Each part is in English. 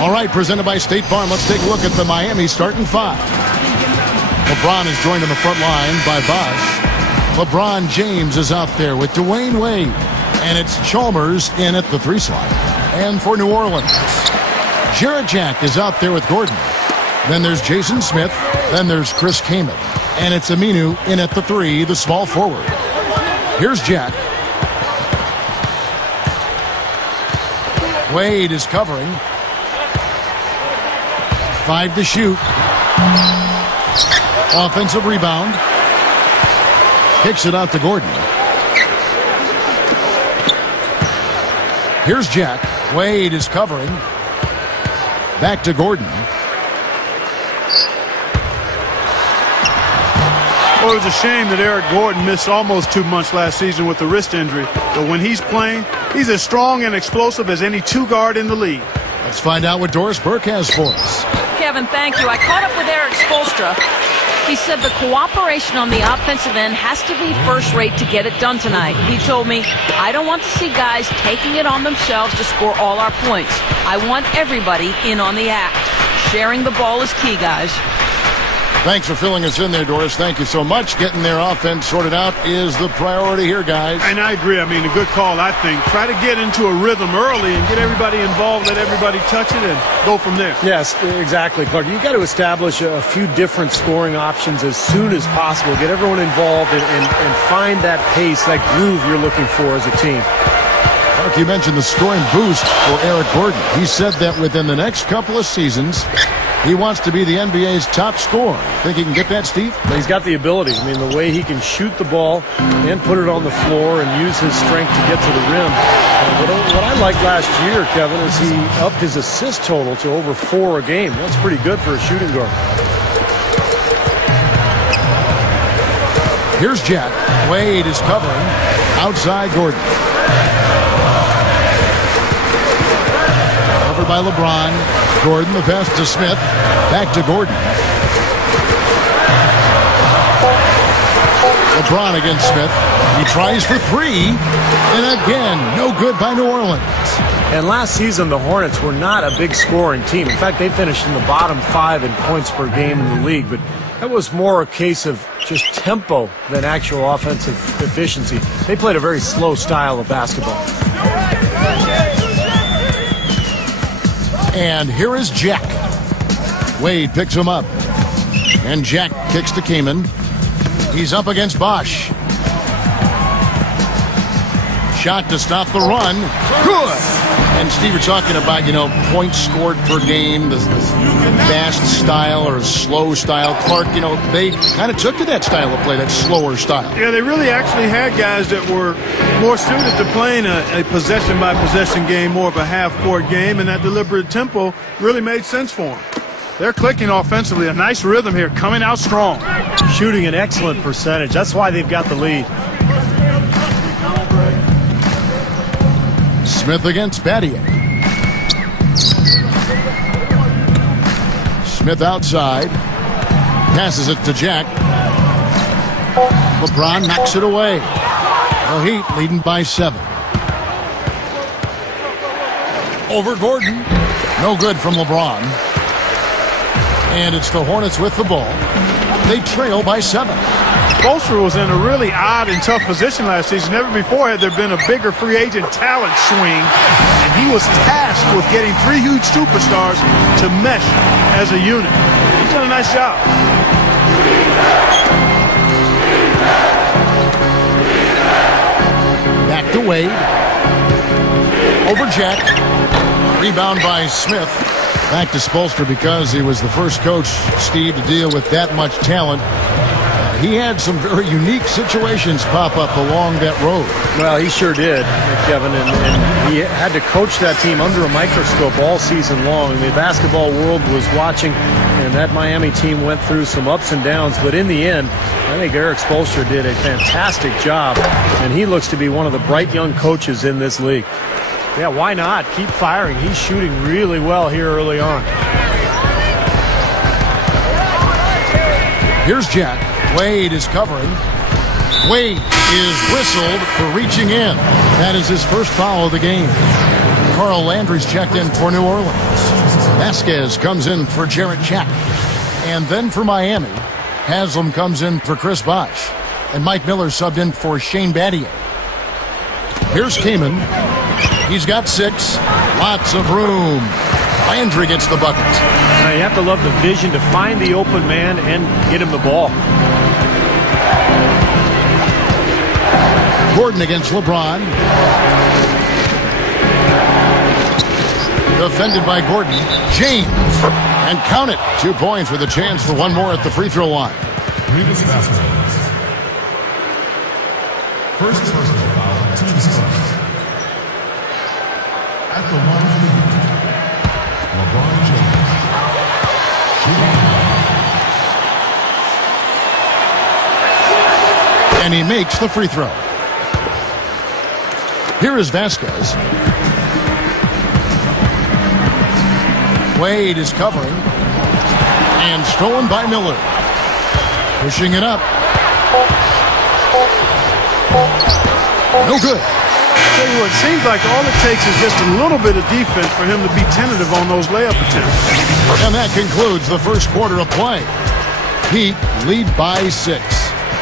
All right, presented by State Farm. Let's take a look at the Miami starting five. LeBron is joined on the front line by Bosh. LeBron James is out there with Dwayne Wade. And it's Chalmers in at the 3 slot. And for New Orleans, Jarrett Jack is out there with Gordon. Then there's Jason Smith. Then there's Chris Kaman. And it's Aminu in at the 3, the small forward. Here's Jack. Wade is covering. 5 to shoot. Offensive rebound. Kicks it out to Gordon. Here's Jack. Wade is covering. Back to Gordon. Well, it was a shame that Eric Gordon missed almost 2 months last season with the wrist injury. But when he's playing, he's as strong and explosive as any 2-guard in the league. Let's find out what Doris Burke has for us. Kevin, thank you. I caught up with Eric Spoelstra. He said the cooperation on the offensive end has to be first rate to get it done tonight. He told me, I don't want to see guys taking it on themselves to score all our points. I want everybody in on the act. Sharing the ball is key, guys. Thanks for filling us in there, Doris. Thank you so much. Getting their offense sorted out is the priority here, guys. And I agree. I mean, a good call, I think. Try to get into a rhythm early and get everybody involved, let everybody touch it, and go from there. Yes, exactly, Clark. You got to establish a few different scoring options as soon as possible. Get everyone involved and find that pace, that groove you're looking for as a team. Clark, you mentioned the scoring boost for Eric Gordon. He said that within the next couple of seasons, he wants to be the NBA's top scorer. Think he can get that, Steve? He's got the ability. I mean, the way he can shoot the ball and put it on the floor and use his strength to get to the rim. What I liked last year, Kevin, is he upped his assist total to over 4 a game. That's pretty good for a shooting guard. Here's Jack. Wade is covering. Outside Gordon. Covered by LeBron. Gordon, the pass to Smith. Back to Gordon. LeBron against Smith. He tries for 3. And again, no good by New Orleans. And last season, the Hornets were not a big scoring team. In fact, they finished in the bottom 5 in points per game in the league. But that was more a case of just tempo than actual offensive efficiency. They played a very slow style of basketball. And here is Jack. Wade picks him up. And Jack kicks to Kaman. He's up against Bosh. Shot to stop the run. Good. And Steve, you're talking about, points scored per game, the fast style or slow style. Clark, they kind of took to that style of play, that slower style. Yeah, they really actually had guys that were more suited to playing a possession-by-possession game, more of a half-court game, and that deliberate tempo really made sense for them. They're clicking offensively. A nice rhythm here, coming out strong. Shooting an excellent percentage. That's why they've got the lead. Smith against Battier. Smith outside. Passes it to Jack. LeBron knocks it away. The Heat leading by 7. Over Gordon. No good from LeBron. And it's the Hornets with the ball. They trail by 7. Spoelstra was in a really odd and tough position last season. Never before had there been a bigger free agent talent swing. And he was tasked with getting 3 huge superstars to mesh as a unit. He's done a nice job. Back to Wade. Over Jack. Rebound by Smith. Back to Spoelstra because he was the first coach, Steve, to deal with that much talent. He had some very unique situations pop up along that road. Well, he sure did, Kevin, and he had to coach that team under a microscope all season long. The basketball world was watching, and that Miami team went through some ups and downs. But in the end, I think Eric Spoelstra did a fantastic job, and he looks to be one of the bright young coaches in this league. Yeah, why not? Keep firing. He's shooting really well here early on. Here's Jack. Wade is covering. Wade is whistled for reaching in. That is his first foul of the game. Carl Landry's checked in for New Orleans. Vasquez comes in for Jarrett Jack. And then for Miami, Haslam comes in for Chris Bosh. And Mike Miller subbed in for Shane Battier. Here's Kamen. He's got 6. Lots of room. Landry gets the bucket. Now you have to love the vision to find the open man and get him the ball. Gordon against LeBron. Defended by Gordon. James. And count it. 2 points with a chance for one more at the free throw line. Rivas Vasquez. First personal foul, team's first. At the line for the LeBron James. And he makes the free throw. Here is Vasquez. Wade is covering. And stolen by Miller. Pushing it up. No good. Tell you what, it seems like all it takes is just a little bit of defense for him to be tentative on those layup attempts. And that concludes the first quarter of play. Heat lead by 6.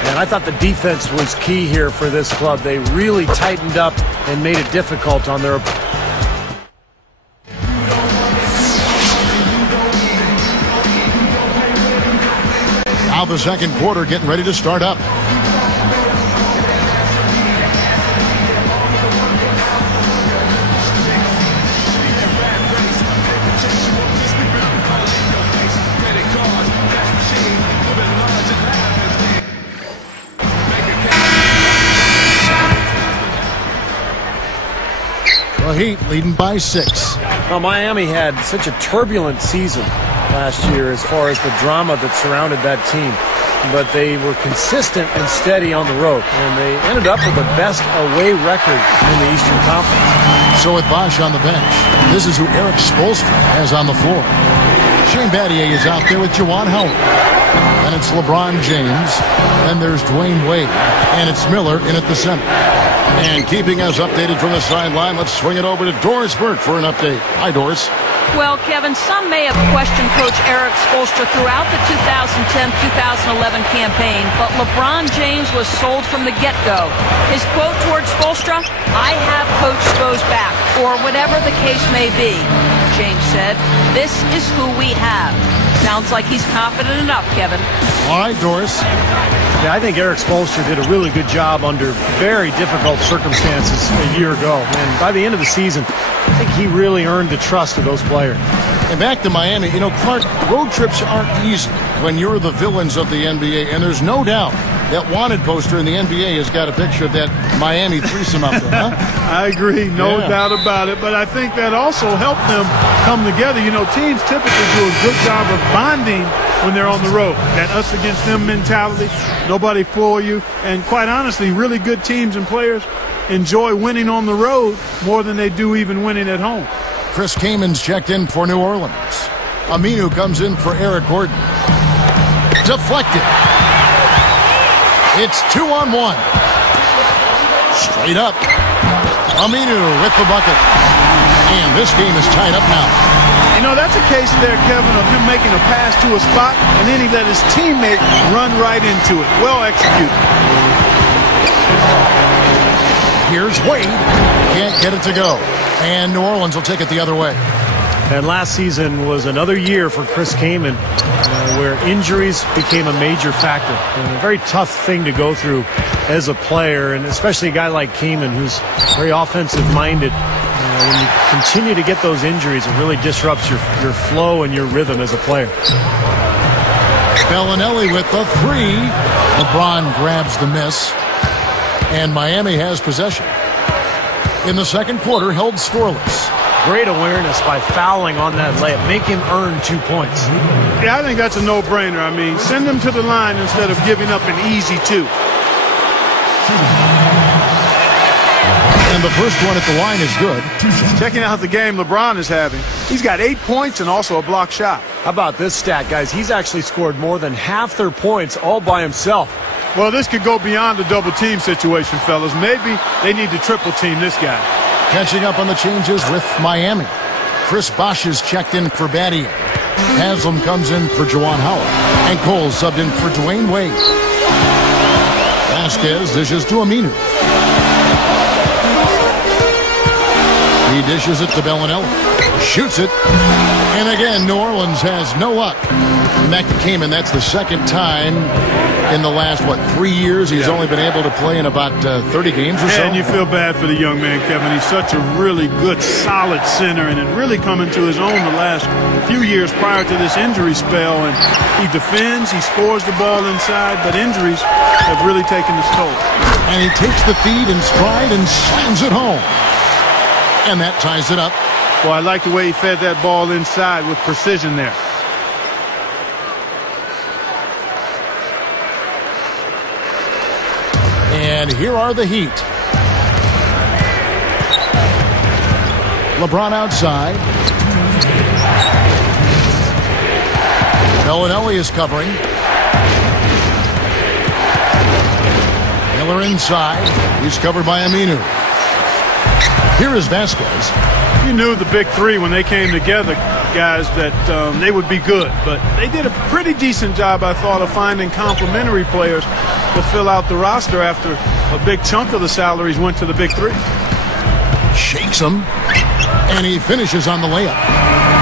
And I thought the defense was key here for this club. They really tightened up and made it difficult on their opponent. Now the second quarter getting ready to start up. The Heat leading by 6. Well, Miami had such a turbulent season last year as far as the drama that surrounded that team. But they were consistent and steady on the road, and they ended up with the best away record in the Eastern Conference. So with Bosh on the bench, this is who Eric Spoelstra has on the floor. Shane Battier is out there with Juwan Howard. And it's LeBron James. Then there's Dwayne Wade. And it's Miller in at the center. And keeping us updated from the sideline, let's swing it over to Doris Burke for an update. Hi, Doris. Well, Kevin, some may have questioned Coach Eric Spoelstra throughout the 2010-2011 campaign, but LeBron James was sold from the get-go. His quote towards Spoelstra, "I have Coach Spo's back," or whatever the case may be. James said, "This is who we have." Sounds like he's confident enough, Kevin. All right, Doris. Yeah, I think Eric Spoelstra did a really good job under very difficult circumstances a year ago. And by the end of the season, I think he really earned the trust of those players. And back to Miami, you know, Clark, road trips aren't easy when you're the villains of the NBA. And there's no doubt that wanted poster in the NBA has got a picture of that Miami threesome up there, huh? I agree, no doubt about it. But I think that also helped them come together. You know, teams typically do a good job of bonding when they're on the road. That us against them mentality, nobody for you. And quite honestly, really good teams and players enjoy winning on the road more than they do even winning at home. Chris Kamen's checked in for New Orleans. Aminu comes in for Eric Gordon. Deflected. It's 2-on-1. Straight up. Aminu with the bucket. And this game is tied up now. You know, that's a case there, Kevin, of him making a pass to a spot, and then he let his teammate run right into it. Well executed. Here's Wade. Can't get it to go. And New Orleans will take it the other way. And last season was another year for Chris Kaman where injuries became a major factor. And a very tough thing to go through as a player, and especially a guy like Kaman who's very offensive-minded. When you continue to get those injuries, it really disrupts your flow and your rhythm as a player. Bellinelli with the three. LeBron grabs the miss. And Miami has possession. In the second quarter, held scoreless. Great awareness by fouling on that layup. Make him earn 2 points. Yeah, I think that's a no-brainer. I mean, send him to the line instead of giving up an easy 2. And the first one at the line is good. Checking out the game LeBron is having. He's got 8 points and also a block shot. How about this stat, guys? He's actually scored more than half their points all by himself. Well, this could go beyond the double team situation, fellas. Maybe they need to triple team this guy. Catching up on the changes with Miami. Chris Bosh is checked in for Battier. Haslam comes in for Juwan Howard. And Cole subbed in for Dwayne Wade. Vasquez dishes to Aminu. He dishes it to Bellinelli. Shoots it. And again, New Orleans has no luck. Back to Kaman, that's the second time in the last, 3 years he's only been able to play in about 30 games or so. And you feel bad for the young man, Kevin. He's such a really good, solid center, and it really come into his own the last few years prior to this injury spell. And he defends, he scores the ball inside, but injuries have really taken its toll. And he takes the feed in stride and slams it home. And that ties it up. Well, I like the way he fed that ball inside with precision there. And here are the Heat. LeBron outside. Bellinelli is covering. Miller inside. He's covered by Aminu. Here is Vasquez. You knew the big three when they came together, guys, that they would be good. But they did a pretty decent job, I thought, of finding complementary players to fill out the roster after a big chunk of the salaries went to the big three. Shakes him. And he finishes on the layup.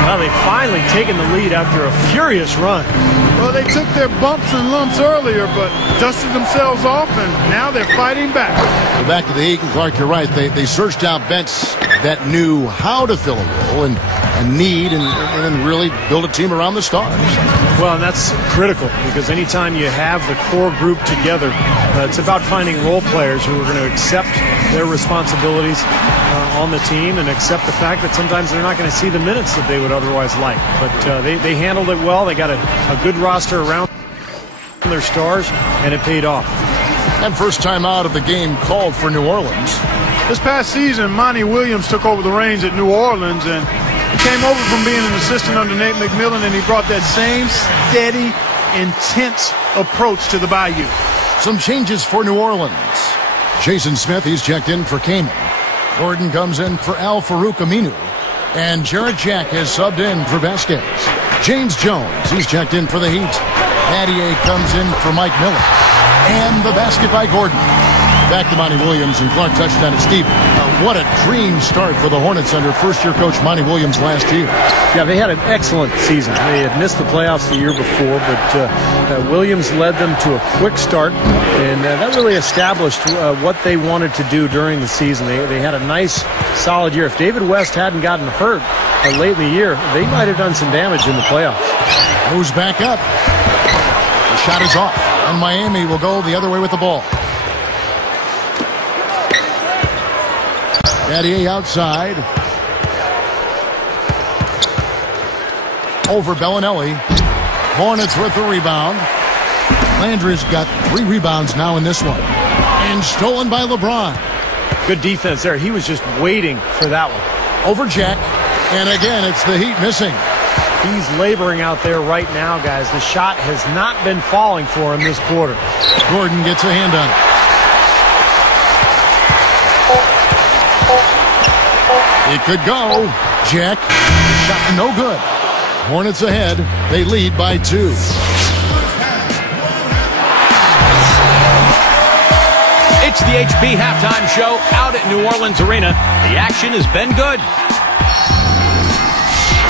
Well, they've finally taken the lead after a furious run. Well, they took their bumps and lumps earlier, but dusted themselves off, and now they're fighting back. Back to the Heat, and Clark, you're right. They searched out vets that knew how to fill a role and need and really build a team around the stars. Well, and that's critical because anytime you have the core group together, it's about finding role players who are going to accept their responsibilities on the team and accept the fact that sometimes they're not going to see the minutes that they would otherwise like. But they handled it well. They got a good roster around their stars, and it paid off. And first time out of the game called for New Orleans. This past season, Monty Williams took over the reins at New Orleans, and he came over from being an assistant under Nate McMillan, and he brought that same steady, intense approach to the Bayou. Some changes for New Orleans. Jason Smith, he's checked in for Kaman. Gordon comes in for Al-Farouq Aminu. And Jarrett Jack has subbed in for Vasquez. James Jones, he's checked in for the Heat. Battier comes in for Mike Miller. And the basket by Gordon. Back to Monty Williams, and Clark touched on it. Steve, what a dream start for the Hornets under first-year coach Monty Williams last year. Yeah, they had an excellent season. They had missed the playoffs the year before, but Williams led them to a quick start, and that really established what they wanted to do during the season. They had a nice, solid year. If David West hadn't gotten hurt late in the year, they might have done some damage in the playoffs. Moves back up. The shot is off, and Miami will go the other way with the ball. Battier outside. Over Bellinelli. Hornets with the rebound. Landry's got 3 rebounds now in this one. And stolen by LeBron. Good defense there. He was just waiting for that one. Over Jack. And again, it's the Heat missing. He's laboring out there right now, guys. The shot has not been falling for him this quarter. Gordon gets a hand on it. It could go. Jack. Shot no good. Hornets ahead. They lead by 2. It's the HP halftime show out at New Orleans Arena. The action has been good.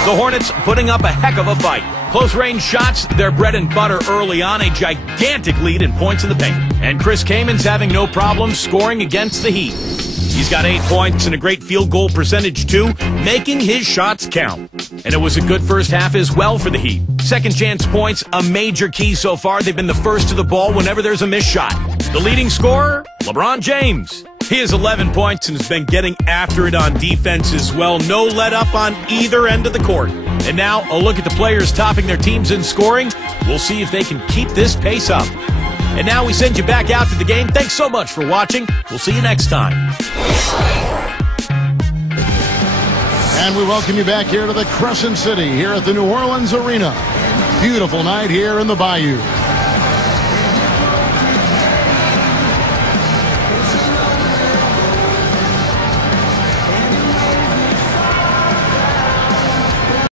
The Hornets putting up a heck of a fight. Close-range shots, their bread and butter early on, a gigantic lead in points in the paint. And Chris Kaman's having no problem scoring against the Heat. He's got 8 points and a great field goal percentage, too, making his shots count. And it was a good first half as well for the Heat. Second chance points, a major key so far. They've been the first to the ball whenever there's a missed shot. The leading scorer, LeBron James. He has 11 points and has been getting after it on defense as well. No let up on either end of the court. And now a look at the players topping their teams in scoring. We'll see if they can keep this pace up. And now we send you back out to the game. Thanks so much for watching. We'll see you next time. And we welcome you back here to the Crescent City here at the New Orleans Arena. Beautiful night here in the Bayou.